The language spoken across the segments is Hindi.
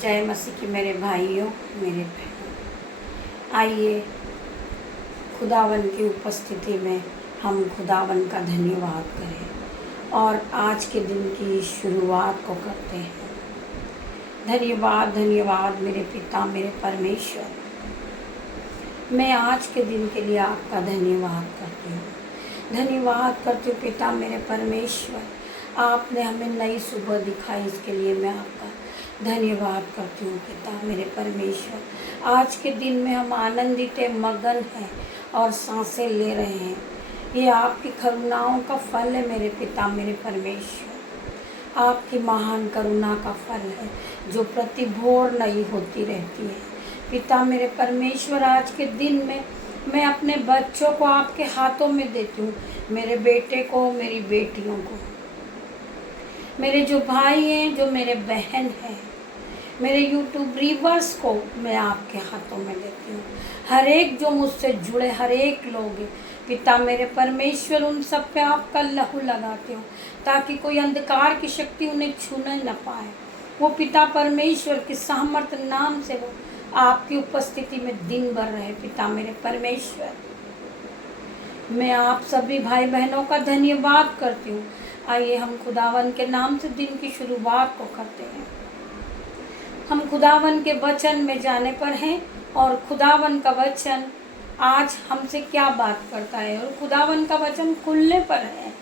जय मसीह की मेरे भाइयों, मेरे बहनों, आइए खुदावन की उपस्थिति में हम खुदावन का धन्यवाद करें और आज के दिन की शुरुआत को करते हैं। धन्यवाद धन्यवाद मेरे पिता, मेरे परमेश्वर। मैं आज के दिन के लिए आपका धन्यवाद करती हूँ। धन्यवाद करती हूँ पिता मेरे परमेश्वर, आपने हमें नई सुबह दिखाई, इसके लिए मैं आपका धन्यवाद करती हूँ पिता मेरे परमेश्वर। आज के दिन में हम आनंदित मगन हैं और सांसें ले रहे हैं। ये आपकी करुणाओं का फल है मेरे पिता मेरे परमेश्वर। आपकी महान करुणा का फल है जो प्रति भोर नई होती रहती है पिता मेरे परमेश्वर। आज के दिन में मैं अपने बच्चों को आपके हाथों में देती हूँ, मेरे बेटे को, मेरी बेटियों को, मेरे जो भाई हैं, जो मेरे बहन हैं, मेरे यूट्यूब व्यूअर्स को मैं आपके हाथों में देती हूँ। हर एक जो मुझसे जुड़े हर एक लोग हैं पिता मेरे परमेश्वर, उन सब पे आपका लहू लगाती हूँ ताकि कोई अंधकार की शक्ति उन्हें छूने न पाए। वो पिता परमेश्वर के सामर्थ नाम से वो आपकी उपस्थिति में दिन भर रहे पिता मेरे परमेश्वर। मैं आप सभी भाई बहनों का धन्यवाद करती हूँ। आइए हम खुदावन के नाम से दिन की शुरुआत को करते हैं। हम खुदावन के वचन में जाने पर हैं और खुदावन का वचन आज हमसे क्या बात करता है और खुदावन का वचन खुलने पर है।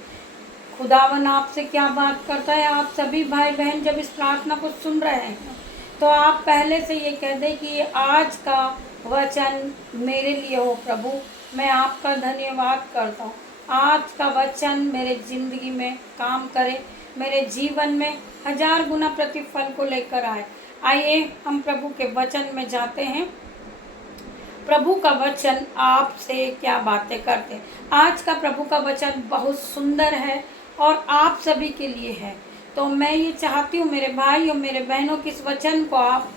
खुदावन आपसे क्या बात करता है। आप सभी भाई बहन जब इस प्रार्थना को सुन रहे हैं तो आप पहले से ये कह दें कि आज का वचन मेरे लिए हो प्रभु, मैं आपका धन्यवाद करता हूँ। आज का वचन मेरे ज़िंदगी में काम करे, मेरे जीवन में 1000 गुना प्रतिफल को लेकर आए। आइए हम प्रभु के वचन में जाते हैं। प्रभु का वचन आपसे क्या बातें करते हैं। आज का प्रभु का वचन बहुत सुंदर है और आप सभी के लिए है। तो मैं ये चाहती हूँ मेरे भाई और मेरे बहनों की इस वचन को आप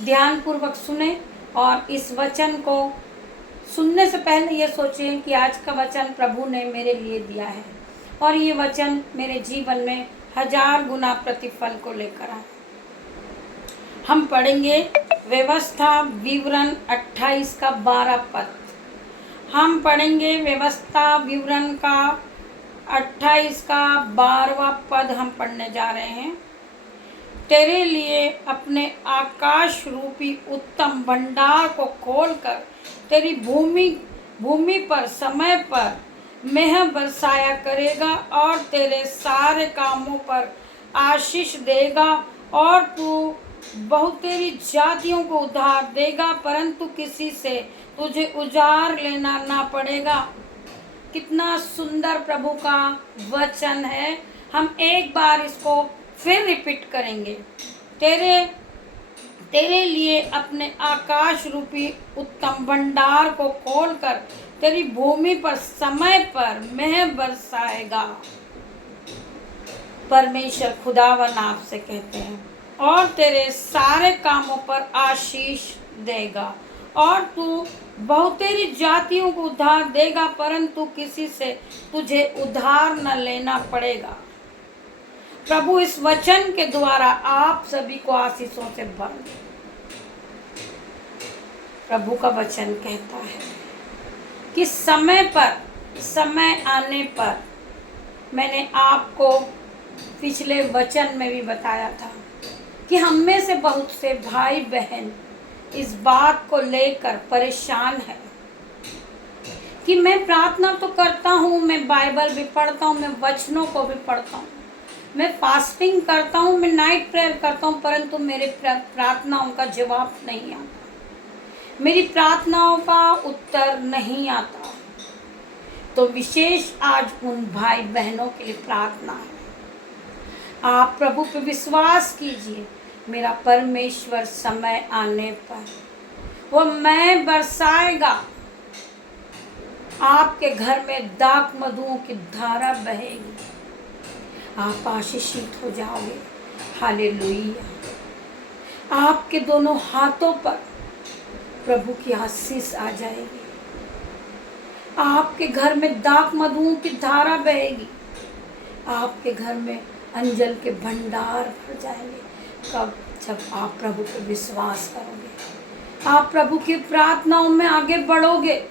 ध्यानपूर्वक सुने और इस वचन को सुनने से पहले ये सोचें कि आज का वचन प्रभु ने मेरे लिए दिया है और ये वचन मेरे जीवन में 1000 गुना प्रतिफल को लेकर आए। हम पढ़ेंगे व्यवस्था विवरण 28 का 12 पद। हम पढ़ेंगे व्यवस्था विवरण का 28 का 12वां पद हम पढ़ने जा रहे हैं। तेरे लिए अपने आकाश रूपी उत्तम भंडार को खोलकर तेरी भूमि पर समय पर मेह बरसाया करेगा और तेरे सारे कामों पर आशीष देगा और तू बहुतेरी जातियों को उधार देगा, परंतु किसी से तुझे उजाड़ लेना ना पड़ेगा। कितना सुंदर प्रभु का वचन है। हम एक बार इसको फिर रिपीट करेंगे। तेरे लिए अपने आकाश रूपी उत्तम भंडार को खोलकर तेरी भूमि पर समय पर मेह बरसाएगा। परमेश्वर खुदावन आपसे कहते हैं और तेरे सारे कामों पर आशीष देगा और तू बहुतेरी जातियों को उधार देगा, परंतु किसी से तुझे उधार न लेना पड़ेगा। प्रभु इस वचन के द्वारा आप सभी को आशीषों से भर दे। प्रभु का वचन कहता है कि समय आने पर, मैंने आपको पिछले वचन में भी बताया था कि हम में से बहुत से भाई बहन इस बात को लेकर परेशान है कि मैं प्रार्थना तो करता हूँ, मैं बाइबल भी पढ़ता हूँ, मैं वचनों को भी पढ़ता हूँ, मैं फास्टिंग करता हूँ, मैं नाइट प्रेयर करता हूँ, परंतु मेरे प्रार्थनाओं का जवाब नहीं आता, मेरी प्रार्थनाओं का उत्तर नहीं आता। तो विशेष आज उन भाई बहनों के लिए प्रार्थना है। आप प्रभु पे विश्वास कीजिए। मेरा परमेश्वर समय आने पर वो मैं बरसाएगा। आपके घर में दाख मधुओं की धारा बहेगी, आप आशीषित हो जाओगे। हालेलुया। आपके दोनों हाथों पर प्रभु की आशीष आ जाएगी। आपके घर में दाख मधुओं की धारा बहेगी। आपके घर में अंजल के भंडार भर जाएंगे। कब? जब आप प्रभु पे विश्वास करोगे, आप प्रभु की प्रार्थनाओं में आगे बढ़ोगे,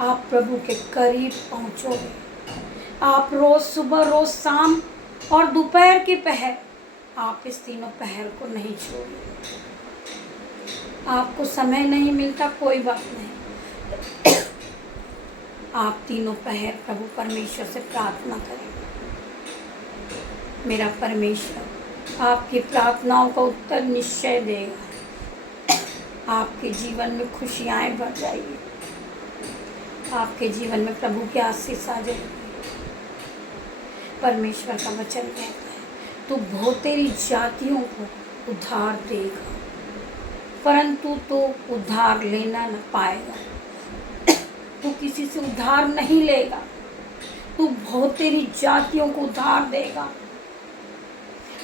आप प्रभु के करीब पहुंचोगे। आप रोज सुबह, रोज शाम और दोपहर की पहर, आप इस तीनों पहर को नहीं छोड़िए। आपको समय नहीं मिलता, कोई बात नहीं, आप तीनों पहर प्रभु परमेश्वर से प्रार्थना करें। मेरा परमेश्वर आपकी प्रार्थनाओं का उत्तर निश्चय देगा। आपके जीवन में खुशियाँ बढ़ जाएगी, आपके जीवन में प्रभु की आशीष आ जाएगी। परमेश्वर का वचन कहता है, तू बहुतेरी जातियों को उद्धार देगा, परंतु तो उद्धार लेना न पाएगा। तू किसी से उद्धार नहीं लेगा, तू बहुतेरी जातियों को उद्धार देगा।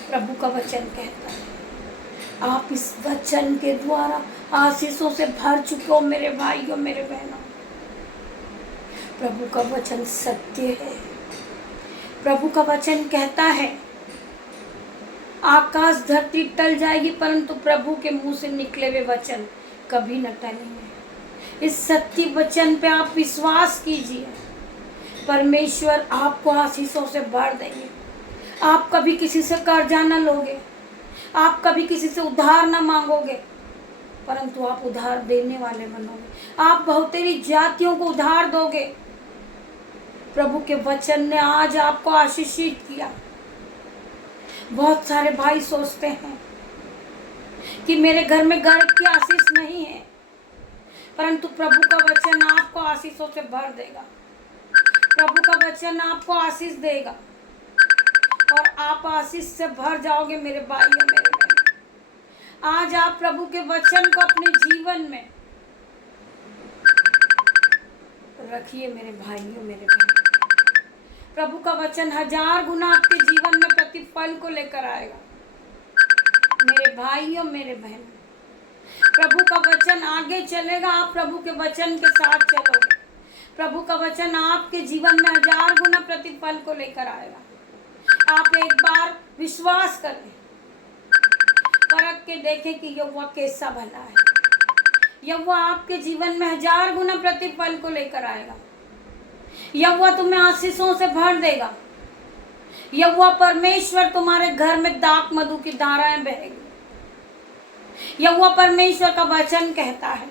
प्रभु का वचन कहता है, आप इस वचन के द्वारा आशीषों से भर चुके हो मेरे भाइयों, मेरे बहनों। प्रभु का वचन सत्य है। प्रभु का वचन कहता है, आकाश धरती टल जाएगी, परंतु प्रभु के मुंह से निकले हुए वचन कभी न टलेंगे। इस सत्य वचन पे आप विश्वास कीजिए, परमेश्वर आपको आशीषों से भर देंगे। आप कभी किसी से कर्जा न लोगे, आप कभी किसी से उधार न मांगोगे, परंतु आप उधार देने वाले बनोगे। आप बहुतेरी जातियों को उधार दोगे। प्रभु के वचन ने आज आपको आशीषित किया। बहुत सारे भाई सोचते हैं कि मेरे घर में गर्भ की आशीष नहीं है, परंतु प्रभु का वचन आपको आशीषों से भर देगा। प्रभु का वचन आपको आशीष देगा और आप आशीष से भर जाओगे मेरे भाइयों, मेरे बहनों। आज आप प्रभु के वचन को अपने जीवन में रखिए मेरे भाइयों, मेरे बहनों। प्रभु का वचन 1000 गुना आपके जीवन में प्रतिफल को लेकर आएगा मेरे भाइयों, मेरे बहनों। प्रभु का वचन आगे चलेगा, आप प्रभु के वचन के साथ चलोगे। प्रभु का वचन आपके जीवन में 1000 गुना प्रतिफल को लेकर आएगा। आप एक बार विश्वास करें, परख के देखें कि यहोवा कैसा भला है। यहोवा आपके जीवन में 1000 गुना प्रतिफल को लेकर आएगा। यहोवा तुम्हें आशीषों से भर देगा। यहोवा परमेश्वर तुम्हारे घर में दाख मधु की धाराएं बहेगी। यहोवा परमेश्वर का वचन कहता है,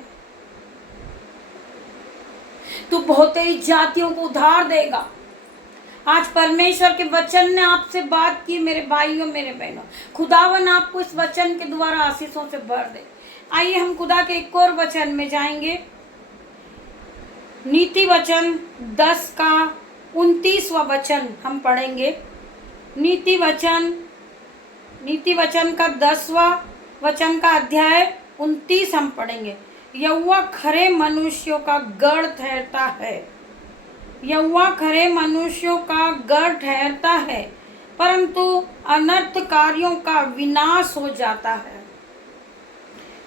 तू बहुतेरी जातियों को उधार देगा। आज परमेश्वर के वचन ने आपसे बात की मेरे भाइयों, मेरे बहनों। खुदावन आपको इस वचन के द्वारा आशीषों से भर दे। आइए हम खुदा के एक और वचन में जाएंगे। नीति वचन 10 का 29वां वचन हम पढ़ेंगे। नीति वचन का 10वां वचन का अध्याय 29 हम पढ़ेंगे। यहोवा खरे मनुष्यों का गढ़ ठहरता है। यहोवा खरे मनुष्यों का गढ़ ठहरता है, परंतु अनर्थकारियों का विनाश हो जाता है।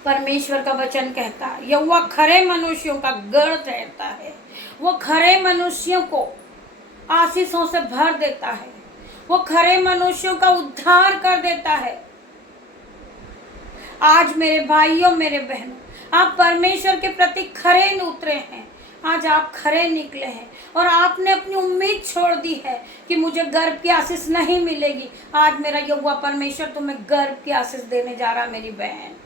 परमेश्वर का वचन कहता है, यहोवा खरे मनुष्यों का गढ़ ठहरता है। वो खरे मनुष्यों को आशीषों से भर देता है। वो खरे मनुष्यों का उद्धार कर देता है। आज मेरे भाइयों, मेरे बहनों, आप परमेश्वर के प्रति खरे उतरे हैं। आज आप खरे निकले हैं और आपने अपनी उम्मीद छोड़ दी है कि मुझे गर्भ की आशीष नहीं मिलेगी। आज मेरा यहोवा परमेश्वर तुम्हें गर्भ की आशीष देने जा रहा। मेरी बहन,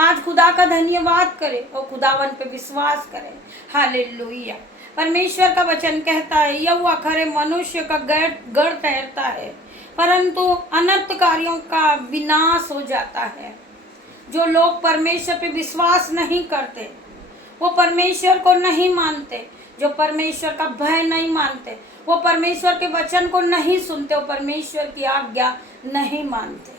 आज खुदा का धन्यवाद करें और खुदावन पे विश्वास करें। हालेलुया। परमेश्वर का वचन कहता है, यहोवा खरे मनुष्य का गढ़ ठहरता है, परंतु अनर्थकारियों का विनाश हो जाता है। जो लोग परमेश्वर पे विश्वास नहीं करते, वो परमेश्वर को नहीं मानते, जो परमेश्वर का भय नहीं मानते, वो परमेश्वर के वचन को नहीं सुनते, वो परमेश्वर की आज्ञा नहीं मानते।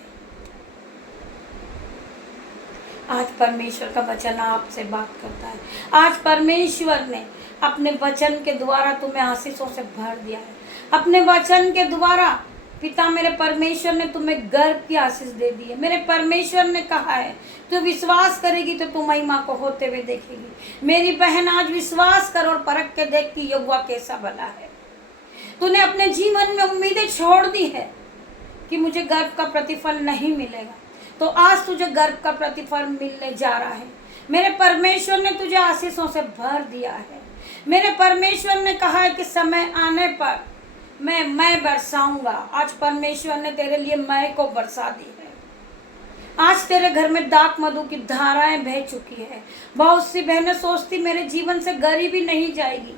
आज परमेश्वर का वचन आपसे बात करता है। आज परमेश्वर ने अपने वचन के द्वारा तुम्हें आशीषों से भर दिया है। अपने वचन के द्वारा पिता मेरे परमेश्वर ने तुम्हें गर्भ की आशीष दे दी है। मेरे परमेश्वर ने कहा है, तू विश्वास करेगी तो तू महिमा को होते हुए देखेगी। मेरी बहन, आज विश्वास कर और परख के देख कि यहोवा कैसा भला है। तूने अपने जीवन में उम्मीदें छोड़ दी है, कि मुझे गर्व का प्रतिफल नहीं मिलेगा, तो आज तुझे गर्व का प्रतिफल मिलने जा रहा है। मेरे परमेश्वर ने तुझे आशीषों से भर दिया है। मेरे परमेश्वर ने कहा है कि समय आने पर मैं बरसाऊंगा। आज परमेश्वर ने तेरे लिए मैं को बरसा दी है। आज तेरे घर में दाख मधु की धाराएं बह चुकी है। बहुत सी बहनें सोचती मेरे जीवन से गरीबी नहीं जाएगी,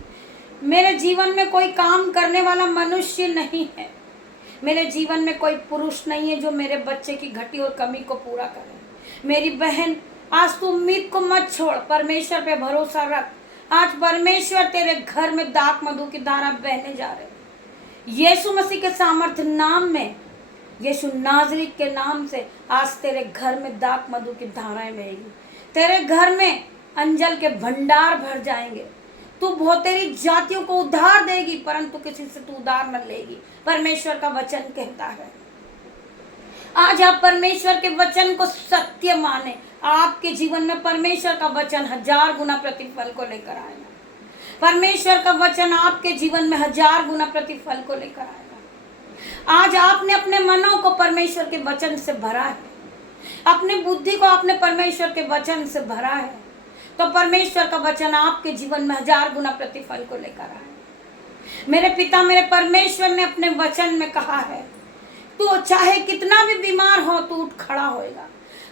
मेरे जीवन में कोई काम करने वाला मनुष्य नहीं है, मेरे जीवन में कोई पुरुष नहीं है जो मेरे बच्चे की घटी और कमी को पूरा करे। मेरी बहन, आज तू उम्मीद को मत छोड़, परमेश्वर पे भरोसा रख। आज परमेश्वर तेरे घर में दाख मधु की धारा बहने जा रहे। यीशु मसीह के सामर्थ नाम में, यीशु नाज़रीत के नाम से आज तेरे घर में दाख मधु की धाराएं बहेगी। तेरे घर में अंजल के भंडार भर जाएंगे। तू बहुतेरी जातियों को उधार देगी, परंतु किसी से तू उधार न लेगी, परमेश्वर का वचन कहता है। आज आप परमेश्वर के वचन को सत्य माने। आपके जीवन में परमेश्वर का वचन 1000 गुना प्रतिफल को लेकर आएगा। परमेश्वर का वचन आपके जीवन में 1000 गुना प्रतिफल को लेकर आएगा। आज आपने अपने मनों को परमेश्वर के वचन से भरा है, अपने बुद्धि को आपने परमेश्वर के वचन से भरा है, तो परमेश्वर का वचन आपके जीवन में 1000 गुना प्रतिफल को लेकर आएगा। मेरे पिता, मेरे परमेश्वर ने अपने वचन में कहा है, तू चाहे कितना भी बीमार हो तू उठ खड़ा होएगा।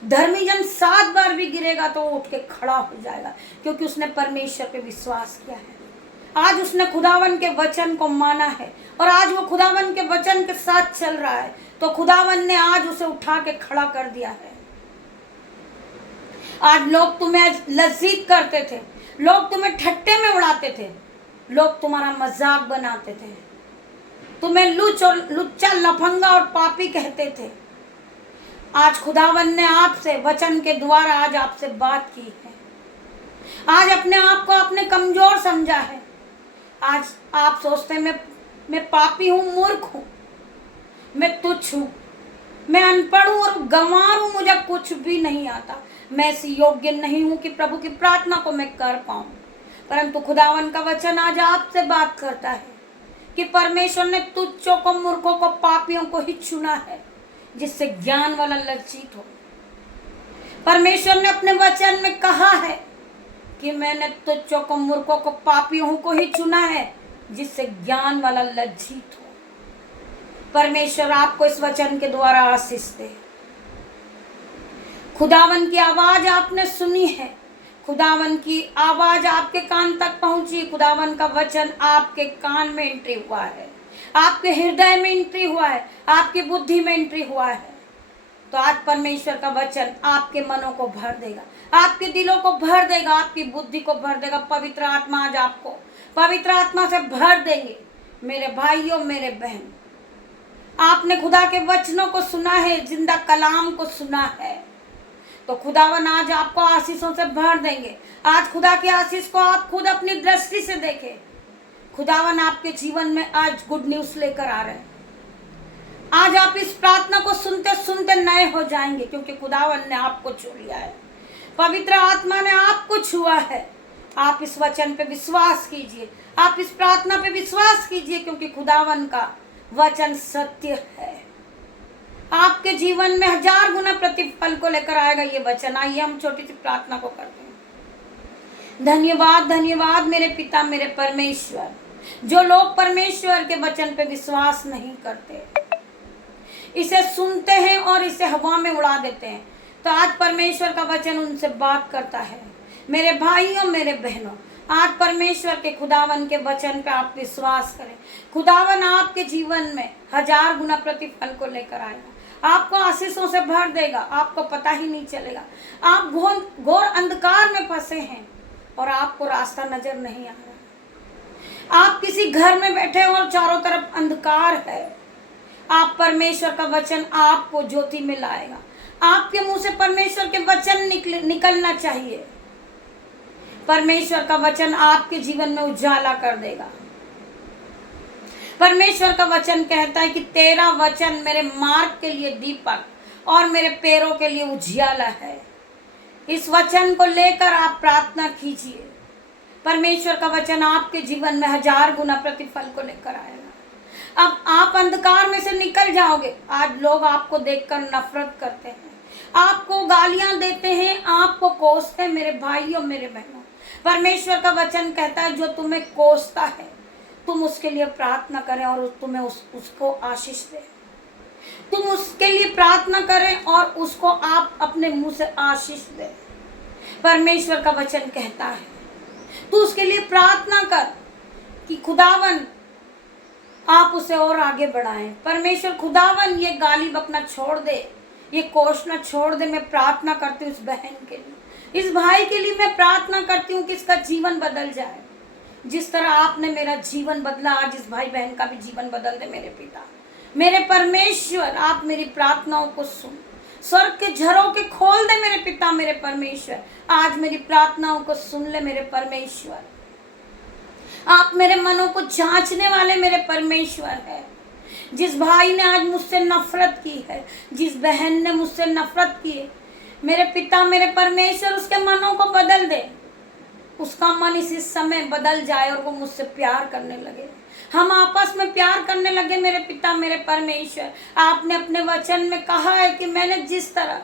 धर्मी जन 7 बार भी गिरेगा तो उठ के खड़ा हो जाएगा, क्योंकि उसने परमेश्वर पे विश्वास किया है। आज उसने खुदावन के वचन को माना है और आज वो खुदावन के वचन के साथ चल रहा है, तो खुदावन ने आज उसे उठा के खड़ा कर दिया है। आज लोग तुम्हें लज्जित करते थे, लोग तुम्हें ठट्टे में उड़ाते थे, लोग तुम्हारा मजाक बनाते थे, तुम्हें लुच्चा लफंगा और पापी कहते थे। आज खुदावन ने आपसे वचन के द्वारा आज आपसे बात की है। आज अपने आप को आपने कमजोर समझा है। आज आप सोचते हैं मैं पापी हूँ, मूर्ख हूँ, मैं तुच्छ हूँ, मैं अनपढ़ हूँ और गंवार हूँ, मुझे कुछ भी नहीं आता, मैं ऐसी योग्य नहीं हूँ कि प्रभु की प्रार्थना को मैं कर पाऊँ। परंतु खुदावन का वचन आज आपसे बात करता है कि परमेश्वर ने तुच्छों को, मूर्खों को, पापियों को ही चुना है, जिससे ज्ञान वाला लज्जित हो। परमेश्वर ने अपने वचन में कहा है कि मैंने तुच्छों को, मूर्खों को, पापियों को ही चुना है, जिससे ज्ञान वाला लज्जित हो। परमेश्वर आपको इस वचन के द्वारा आशीष दे। खुदावन की आवाज आपने सुनी है, खुदावन की आवाज आपके कान तक पहुंची, खुदावन का वचन आपके कान में एंट्री हुआ है, आपके हृदय में एंट्री हुआ है, आपकी बुद्धि में एंट्री हुआ है। तो आज परमेश्वर का वचन आपके मनों को भर देगा, आपके दिलों को भर देगा, आपकी बुद्धि को भर देगा। पवित्र आत्मा आज आपको पवित्र आत्मा से भर देंगे। मेरे भाइयों, मेरे बहन, आपने खुदा के वचनों को सुना है, जिंदा कलाम को सुना है, तो खुदावन आज आपको आशीषों से भर देंगे। आज खुदा की आशीष को आप खुद अपनी दृष्टि से देखें। खुदावन आपके जीवन में आज गुड न्यूज़ लेकर आ रहे हैं। आज आप इस प्रार्थना को सुनते सुनते नए हो जाएंगे, क्योंकि खुदावन ने आपको छू लिया है, पवित्र आत्मा ने आपको छुआ है। आप इस वचन पे विश्वास कीजिए, आप इस प्रार्थना पे विश्वास कीजिए, क्योंकि खुदावन का वचन सत्य है। आपके जीवन में 1000 गुना प्रतिफल को लेकर आएगा ये वचन। आइए हम छोटी सी प्रार्थना को करते हैं। धन्यवाद, धन्यवाद मेरे पिता, मेरे परमेश्वर। जो लोग परमेश्वर के वचन पे विश्वास नहीं करते, इसे सुनते हैं और इसे हवा में उड़ा देते हैं, तो आज परमेश्वर का वचन उनसे बात करता है। मेरे भाइयों, मेरे बहनों, आज परमेश्वर के खुदावन के वचन पे आप विश्वास करें। खुदावन आपके जीवन में 1000 गुना प्रतिफल को लेकर आएगा, आपको आशीषों से भर देगा, आपको पता ही नहीं चलेगा। आप घोर अंधकार में फंसे हैं और आपको रास्ता नजर नहीं आ रहा। आप किसी घर में बैठे हैं और चारों तरफ अंधकार है, आप परमेश्वर का वचन आपको ज्योति में लाएगा। आपके मुंह से परमेश्वर के वचन निकलना चाहिए। परमेश्वर का वचन आपके जीवन में उजाला कर देगा। परमेश्वर का वचन कहता है कि तेरा वचन मेरे मार्ग के लिए दीपक और मेरे पैरों के लिए उजियाला है। इस वचन को लेकर आप प्रार्थना कीजिए। परमेश्वर का वचन आपके जीवन में 1000 गुना प्रतिफल को लेकर आएगा। अब आप अंधकार में से निकल जाओगे। आज लोग आपको देखकर नफरत करते हैं, आपको गालियां देते हैं, आपको कोसते हैं। मेरे भाइयों मेरे बहनों, परमेश्वर का वचन कहता है जो तुम्हें कोसता है तुम उसके लिए प्रार्थना करें और तुम्हें उसको आशीष दे। तुम उसके लिए प्रार्थना करें और उसको आप अपने मुंह से आशीष दे। परमेश्वर का वचन कहता है तू उसके लिए प्रार्थना कर कि खुदावन आप उसे और आगे बढ़ाएं। परमेश्वर खुदावन ये गाली बकना छोड़ दे, ये कोसना छोड़ दे। मैं प्रार्थना करती हूँ इस बहन के लिए, इस भाई के लिए मैं प्रार्थना करती हूँ कि इसका जीवन बदल जाए। जिस तरह आपने मेरा जीवन बदला, आज इस भाई बहन का भी जीवन बदल दे मेरे पिता। मेरे परमेश्वर आप मेरी प्रार्थनाओं को सुन, स्वर्ग के झरोखे खोल दे मेरे पिता मेरे परमेश्वर। आज मेरी प्रार्थनाओं को सुन ले मेरे परमेश्वर। आप मेरे मनों को जांचने वाले मेरे परमेश्वर है। जिस भाई ने आज मुझसे नफरत की है, जिस बहन ने मुझसे नफरत की है, मेरे पिता मेरे परमेश्वर उसके मनों को बदल दे। उसका मन इसी समय बदल जाए और वो मुझसे प्यार करने लगे, हम आपस में प्यार करने लगे मेरे पिता मेरे परमेश्वर। आपने अपने वचन में कहा है कि मैंने जिस तरह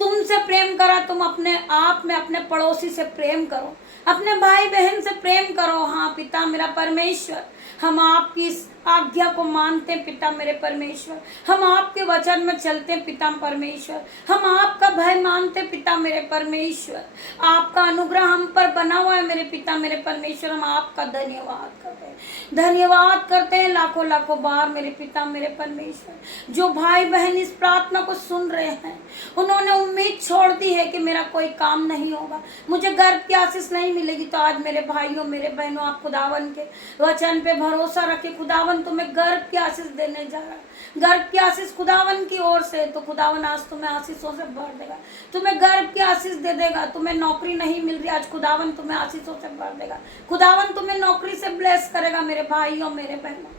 तुमसे प्रेम करा तुम अपने आप में अपने पड़ोसी से प्रेम करो, अपने भाई बहन से प्रेम करो। हाँ पिता मेरा परमेश्वर, हम आपकी इस आज्ञा को मानते हैं पिता मेरे परमेश्वर। हम आपके वचन में चलते हैं पिता परमेश्वर। हम आपका भय मानते पिता मेरे परमेश्वर। आपका अनुग्रह हम पर बना हुआ है मेरे पिता मेरे परमेश्वर। हम आपका धन्यवाद करते हैं, धन्यवाद करते हैं लाखों लाखों बार मेरे पिता मेरे परमेश्वर। जो भाई बहन इस प्रार्थना को सुन रहे हैं, उन्होंने उम्मीद छोड़ दी है कि मेरा कोई काम नहीं होगा, मुझे गर्भ की आशीष नहीं मिलेगी। तो आज मेरे भाइयों मेरे बहनों, आप खुदावन के वचन पे भरोसा रखे। खुदावन तुम्हें गर्भ की आशीष देने जा रहा है, गर्भ की आशीष खुदावन की ओर से। तो खुदावन आज तुम्हें आशीषों से भर देगा, तुम्हें गर्भ की आशीष दे देगा। तुम्हें नौकरी नहीं मिल रही, आज खुदावन तुम्हें आशीषों से भर देगा। खुदावन तुम्हें नौकरी से ब्लेस करेगा मेरे भाइयों मेरे बहनों।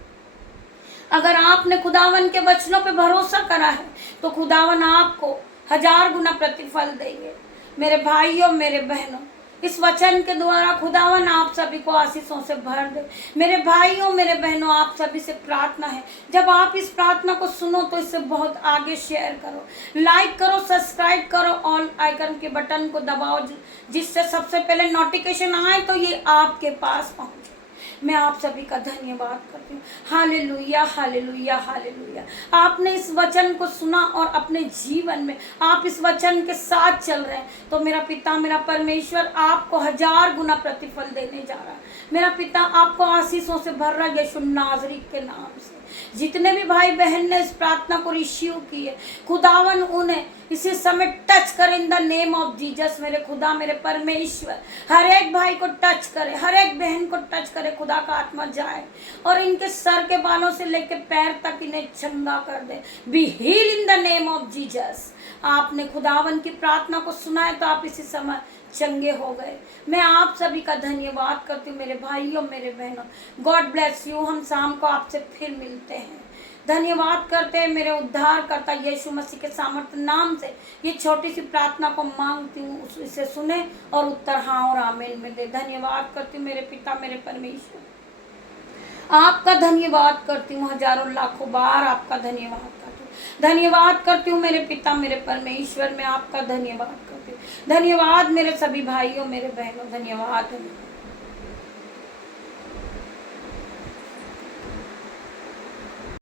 अगर आपने खुदावन के वचनों पे भरोसा करा है तो खुदावन आपको 1000 गुना प्रतिफल देंगे मेरे भाइयों मेरे बहनों। इस वचन के द्वारा खुदावन आप सभी को आशीषों से भर दे मेरे भाइयों मेरे बहनों। आप सभी से प्रार्थना है, जब आप इस प्रार्थना को सुनो तो इसे बहुत आगे शेयर करो, लाइक करो, सब्सक्राइब करो, ऑल आइकन के बटन को दबाओ, जिससे सबसे पहले नोटिफिकेशन आए तो ये आपके पास पहुंचे। मैं आप सभी का धन्यवाद करती हूँ। Hallelujah hallelujah hallelujah. आपने इस वचन को सुना और अपने जीवन में आप इस वचन के साथ चल रहे हैं तो मेरा पिता मेरा परमेश्वर आपको 1000 गुना प्रतिफल देने जा रहा है। मेरा पिता आपको आशीषों से भर रहा है यीशु नाज़री के नाम से। जितने भी भाई बहन ने इस प्रार्थना को रिसीव की है, खुदावन उन्हें इसी समय टच करे इन द नेम ऑफ जीसस। मेरे खुदा मेरे परमेश्वर हर एक भाई को टच करे, हर एक बहन को टच करे। खुदा का आत्मा जाए और इनके सर के बालों से लेकर पैर तक इन्हें चंगा कर दे। Be heal in the name of Jesus. आपने खुदावन की प्रार्थना को सुना है तो आप इसी समय चंगे हो गए। मैं आप सभी का धन्यवाद करती हूँ मेरे भाइयों मेरे बहनों। God bless you. हम शाम को आपसे फिर मिलते हैं। धन्यवाद करते हैं मेरे उद्धारकर्ता यीशु मसीह के सामर्थ्य नाम से ये छोटी सी प्रार्थना को मांगती हूँ, इसे सुने और उत्तर हाँ और आमीन में दे। धन्यवाद करती हूँ मेरे पिता मेरे परमेश्वर। आपका धन्यवाद करती हूँ, हजारों लाखों बार आपका धन्यवाद करती हूँ। धन्यवाद करती हूँ मेरे पिता मेरे परमेश्वर। मैं आपका धन्यवाद करती हूँ। धन्यवाद मेरे सभी भाइयों मेरे बहनों, धन्यवाद।